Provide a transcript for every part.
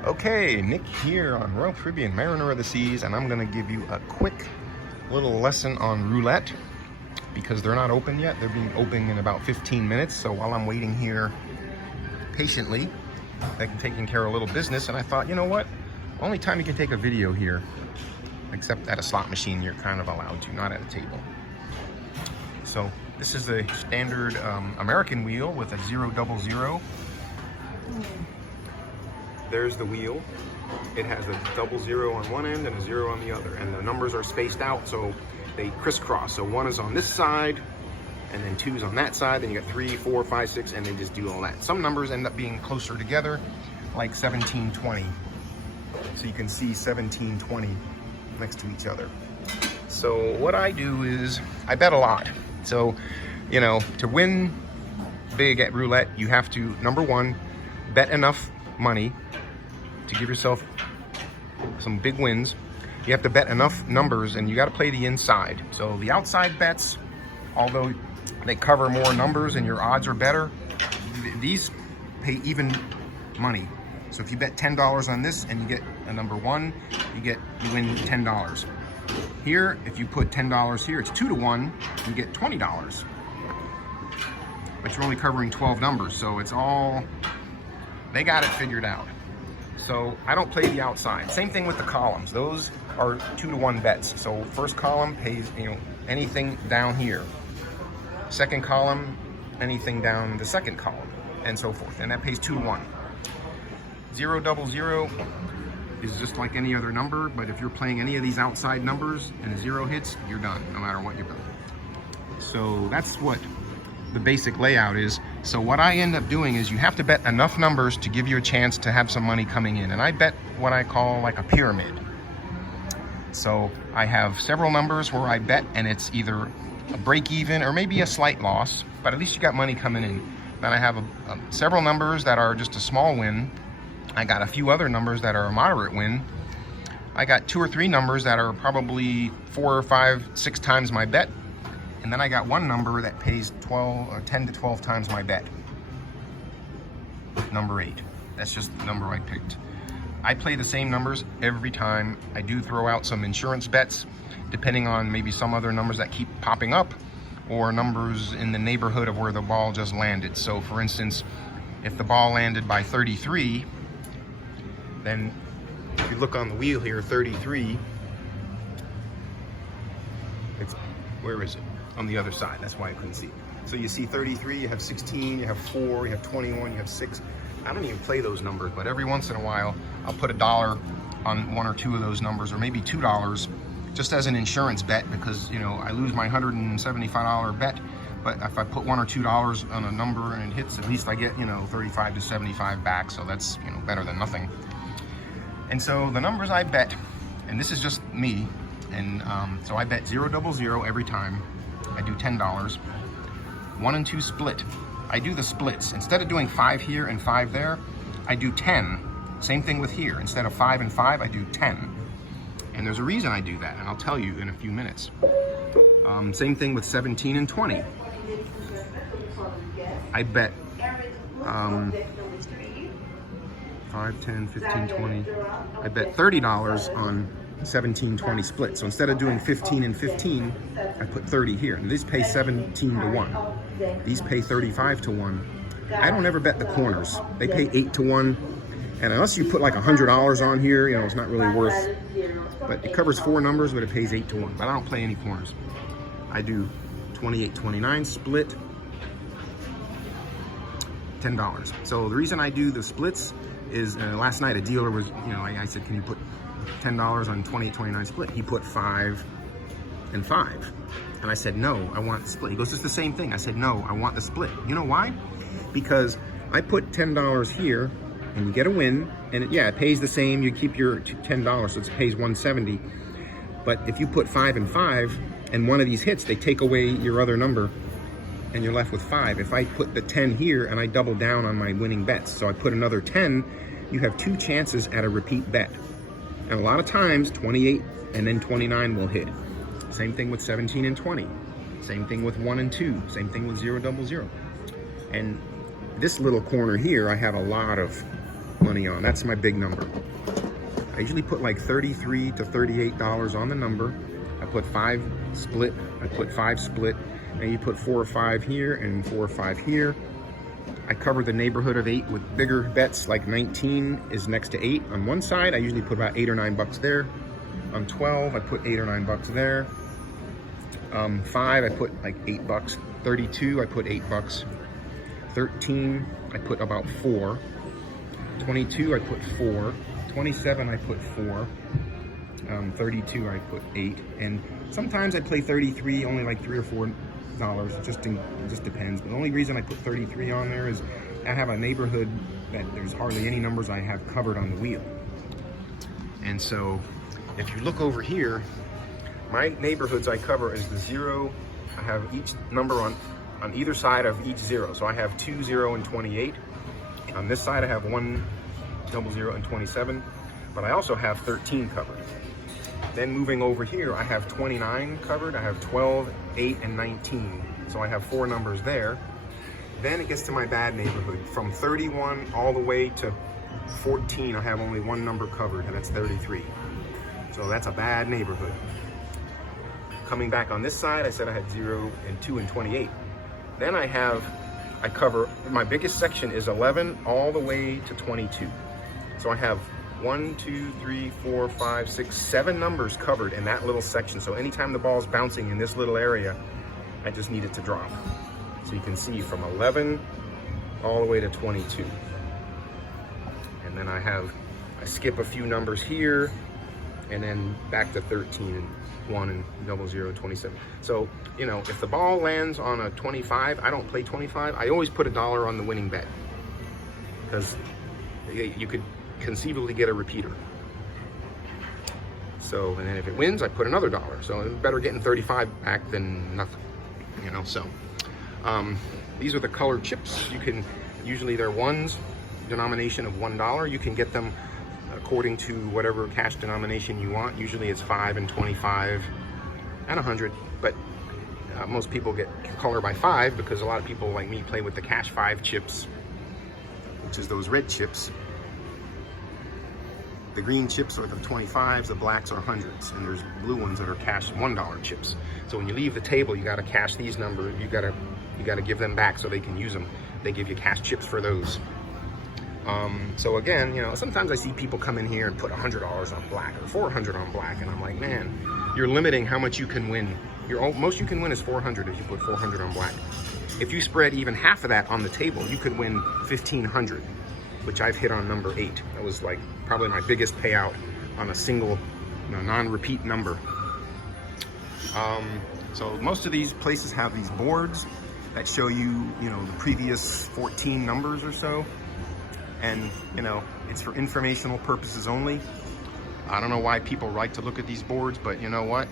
Okay, Nick here on Royal Caribbean Mariner of the Seas, and I'm going to give you a quick little lesson on roulette because they're not open yet. They're being open in about 15 minutes. So while I'm waiting here patiently, I'm taking care of a little business, and I thought, you know what? Only time you can take a video here, except at a slot machine, you're kind of allowed to, not at a table. So this is a standard American wheel with a 000. There's the wheel. It has a 00 on one end and a 0 on the other, and the numbers are spaced out so they crisscross. So 1 is on this side, and then 2 is on that side, then you got 3, 4, 5, 6, and they just do all that. Some numbers end up being closer together, like 1720. So you can see 1720 next to each other. So what I do is I bet a lot. So, you know, to win big at roulette, you have to, number one, bet enough money to give yourself some big wins. You have to bet enough numbers, and you got to play the inside. So the outside bets, although they cover more numbers and your odds are better, these pay even money. So if you bet $10 on this and you get a number 1, you win $10. Here, if you put $10 here, it's 2 to 1, you get $20. But you're only covering 12 numbers, so it's all, they got it figured out. So I don't play the outside. Same thing with the columns. Those are 2 to 1 bets. So first column pays, anything down here. Second column, anything down the second column, and so forth. And that pays 2 to 1. 000 is just like any other number, but if you're playing any of these outside numbers and a 0 hits, you're done, no matter what you've done. So that's what the basic layout is. So what I end up doing is you have to bet enough numbers to give you a chance to have some money coming in. And I bet what I call like a pyramid. So I have several numbers where I bet, and it's either a break even or maybe a slight loss, but at least you got money coming in. Then I have several numbers that are just a small win. I got a few other numbers that are a moderate win. I got 2 or 3 numbers that are probably 4 or 5, 6 times my bet. And then I got one number that pays 10 to 12 times my bet. Number 8. That's just the number I picked. I play the same numbers every time. I do throw out some insurance bets, depending on maybe some other numbers that keep popping up, or numbers in the neighborhood of where the ball just landed. So for instance, if the ball landed by 33, then if you look on the wheel here, 33, where is it? On the other side, that's why I couldn't see it. So you see 33, you have 16, you have 4, you have 21, you have 6. I don't even play those numbers, but every once in a while, I'll put $1 on 1 or 2 of those numbers, or maybe $2, just as an insurance bet, because, I lose my $175 bet, but if I put $1 or $2 on a number and it hits, at least I get, 35 to 75 back, so that's, better than nothing. And so the numbers I bet, and this is just me, and so I bet 000 every time. I do $10. 1 and 2 split. I do the splits. Instead of doing 5 here and 5 there, I do 10. Same thing with here. Instead of 5 and 5, I do 10. And there's a reason I do that, and I'll tell you in a few minutes. Same thing with 17 and 20. I bet 5, 10, 15, 20. I bet $30 on 17, 20 split. So instead of doing 15 and 15, I put 30 here. And these pay 17 to 1. These pay 35 to 1. I don't ever bet the corners. They pay 8 to 1. And unless you put like $100 on here, it's not really worth. But it covers 4 numbers, but it pays 8 to 1. But I don't play any corners. I do 28, 29 split, $10. So the reason I do the splits is last night a dealer was, I said, can you put $10 on 28, 29 split? He put 5 and 5. And I said, no, I want the split. He goes, it's the same thing. I said, no, I want the split. You know why? Because I put $10 here and you get a win, and it pays the same. You keep your $10, so it pays $170. But if you put 5 and 5 and one of these hits, they take away your other number and you're left with 5. If I put the 10 here and I double down on my winning bets, so I put another 10, you have 2 chances at a repeat bet. And a lot of times 28 and then 29 will hit. Same thing with 17 and 20. Same thing with 1 and 2. Same thing with 000. And this little corner here, I have a lot of money on. That's my big number. I usually put like $33 to $38 on the number. I put 5 split, and you put 4 or 5 here and 4 or 5 here. I cover the neighborhood of 8 with bigger bets, like 19 is next to 8 on one side. I usually put about 8 or 9 bucks there. On 12, I put 8 or 9 bucks there. 5, I put like 8 bucks. 32, I put 8 bucks. 13, I put about 4. 22, I put 4. 27, I put 4. 32, I put 8. And sometimes I play 33, only like $3 or $4. It just depends. But the only reason I put 33 on there is I have a neighborhood that there's hardly any numbers I have covered on the wheel. And so if you look over here, my neighborhoods I cover is the 0. I have each number on either side of each 0. So I have 2, 0, and 28. On this side I have 1, 00, and 27. But I also have 13 covered. Then moving over here, I have 29 covered. I have 12, 8, and 19. So I have 4 numbers there. Then it gets to my bad neighborhood. From 31 all the way to 14, I have only 1 number covered, and that's 33. So that's a bad neighborhood. Coming back on this side, I said I had 0 and 2 and 28. Then I cover, my biggest section is 11 all the way to 22. So I have 1, 2, 3, 4, 5, 6, 7 numbers covered in that little section. So anytime the ball's bouncing in this little area, I just need it to drop. So you can see from 11 all the way to 22. And then I skip a few numbers here, and then back to 13 and 1 and 00 and 27. So, you know, if the ball lands on a 25, I don't play 25. I always put $1 on the winning bet, because you could conceivably get a repeater. So, and then if it wins, I put another $1. So it's better getting 35 back than nothing, you know. So these are the colored chips. You can, usually they're ones, denomination of $1. You can get them according to whatever cash denomination you want. Usually it's 5 and 25 and 100, but most people get color by 5 because a lot of people like me play with the cash 5 chips, which is those red chips. The green chips are the 25s, the blacks are 100s, and there's blue ones that are cash $1 chips. So when you leave the table, you gotta cash these numbers. You gotta give them back so they can use them. They give you cash chips for those. So again, you know, sometimes I see people come in here and put $100 on black or 400 on black, and I'm like, man, you're limiting how much you can win. Most you can win is 400 if you put 400 on black. If you spread even half of that on the table, you could win 1,500. Which I've hit on number 8. That was like probably my biggest payout on a single, you know, non-repeat number. So most of these places have these boards that show you, you know, the previous 14 numbers or so. And, you know, it's for informational purposes only. I don't know why people like to look at these boards, but you know what?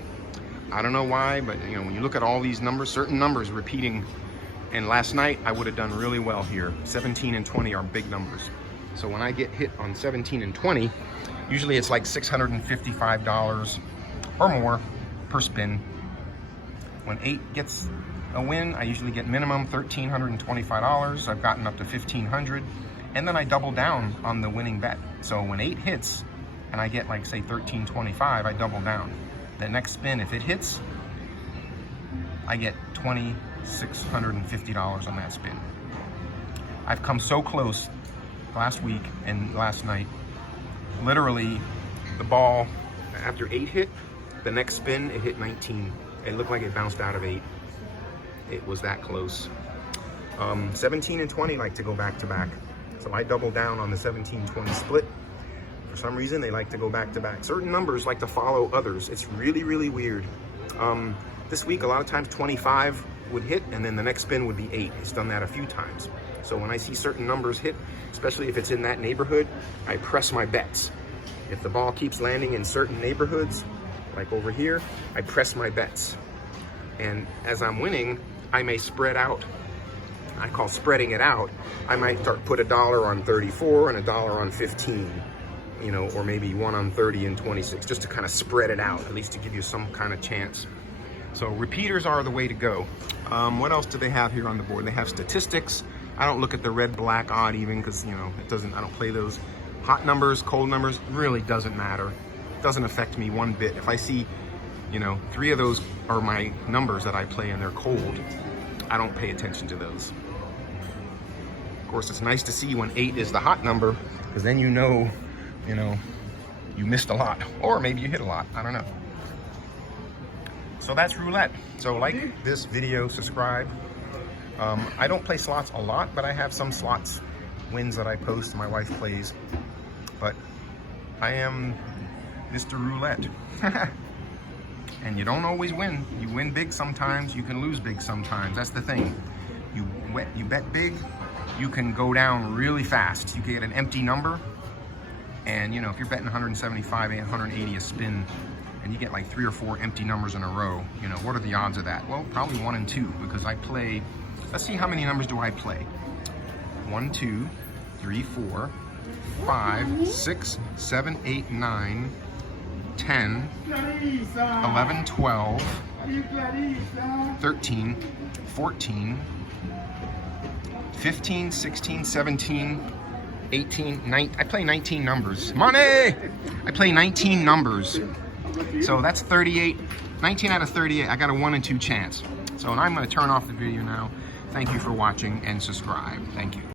I don't know why, but you know, when you look at all these numbers, certain numbers repeating. And last night I would have done really well here. 17 and 20 are big numbers. So when I get hit on 17 and 20, usually it's like $655 or more per spin. When 8 gets a win, I usually get minimum $1,325. I've gotten up to $1,500, and then I double down on the winning bet. So when 8 hits and I get like say $1,325, I double down. The next spin, if it hits, I get $2,650 on that spin. I've come so close last week and last night. Literally, the ball, after 8 hit, the next spin, it hit 19. It looked like it bounced out of 8. It was that close. 17 and 20 like to go back to back. So I double down on the 17-20 split. For some reason, they like to go back to back. Certain numbers like to follow others. It's really, really weird. This week, a lot of times 25 would hit, and then the next spin would be 8. It's done that a few times. So when I see certain numbers hit, especially if it's in that neighborhood, I press my bets. If the ball keeps landing in certain neighborhoods, like over here, I press my bets. And as I'm winning, I may spread out. I call spreading it out. I might put $1 on 34 and $1 on 15, you know, or maybe 1 on 30 and 26, just to kind of spread it out, at least to give you some kind of chance. So repeaters are the way to go. What else do they have here on the board? They have statistics. I don't look at the red, black, odd, even, because, you know, it doesn't, I don't play those. Hot numbers, cold numbers, really doesn't matter. Doesn't affect me one bit. If I see, you know, 3 of those are my numbers that I play and they're cold, I don't pay attention to those. Of course, it's nice to see when 8 is the hot number, because then you know, you missed a lot, or maybe you hit a lot, I don't know. So that's roulette. So like this video, subscribe. I don't play slots a lot, but I have some slots wins that I post, my wife plays. But I am Mr. Roulette. And you don't always win. You win big sometimes, you can lose big sometimes. That's the thing. You bet big, you can go down really fast. You can get an empty number, and if you're betting 175, 180 a spin, and you get like 3 or 4 empty numbers in a row, what are the odds of that? Well, probably 1 in 2, because I play, let's see, how many numbers do I play? 1, 2, 3, 4, 5, 6, 7, 8, 9, 10, 11, 12, 13, 14, 15, 16, 17, 18, 19, I play 19 numbers. Money! I play 19 numbers. So that's 38, 19 out of 38. I got a 1 in 2 chance. So I'm going to turn off the video now. Thank you for watching and subscribe. Thank you.